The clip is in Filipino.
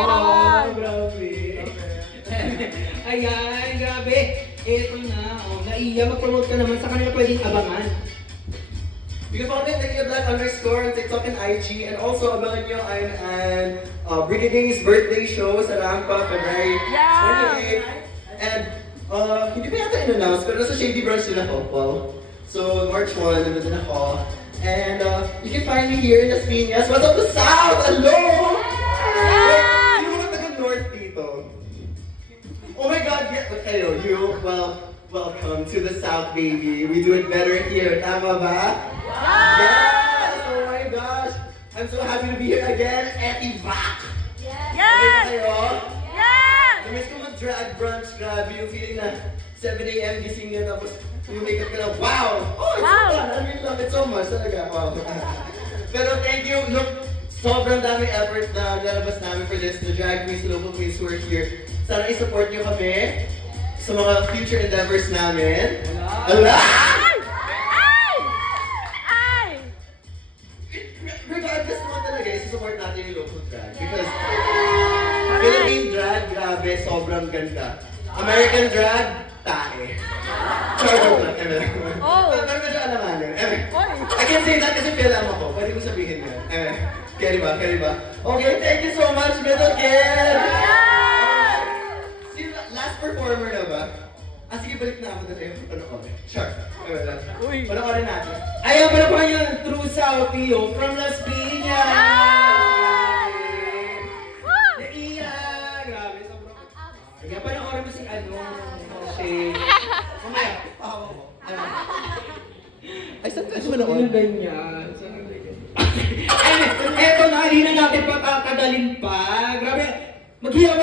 God! Grabe. Ayan, grabe. Eto na. Oh, Naiya, mag-promote ka naman sa kanila pwedeng abangan. You can follow me at Black _ on TikTok and IG, and also abangan nyo ang Brigading's birthday show sa Rampa, February 28th. And hindi pa yata in-announce, pero nasa Shady Branch din ako, Paul. So, March 1, nandun din ako. And you can find me here in Las Piñas. What's up the South? Hello! Wait, sino mga taga-North dito? Oh my God, kayo, welcome to the South, baby. We do it better here, tama ba? Yes! Oh my gosh! I'm so happy to be here again. Etivac! Yes! Okay kayo? Yes! Namiss ko mag-drag brunch, grabe yung feeling na 7 a.m. gising na tapos yung makeup ka na, wow! Oh, it's so fun! I really love it so much talaga. Wow. Pero thank you. Look, sobrang dami effort na lalabas namin for this. The drag queens, the local queens who are here. Sana i-support nyo kami sa mga future endeavors namin. Ala! Regardless naman talaga, isusupport natin yung local drag. Because Philippine drag, grabe, sobrang ganda. American drag, tae. Charot lang, Oh. Pero medyo alanganin. I can say that kasi film ako. Pwede ko sabihin yun. Carry ba? Okay, thank you so much, Middle Kid! Si last performer na ba? Sige, balik na ako na tayo. Panoorin. Sure. Panoorin natin. Ayaw pala po yung True South Pio from Las Piñas! Naiya! Grabe, sobrang... Ayan, panoorin mo si si... Mamaya, pahawa ko. Ay, saan ka Saan yung ganyan? Saan yung ganyan? Eto na, hindi na natin patatagalin pa. Grabe, maghihaw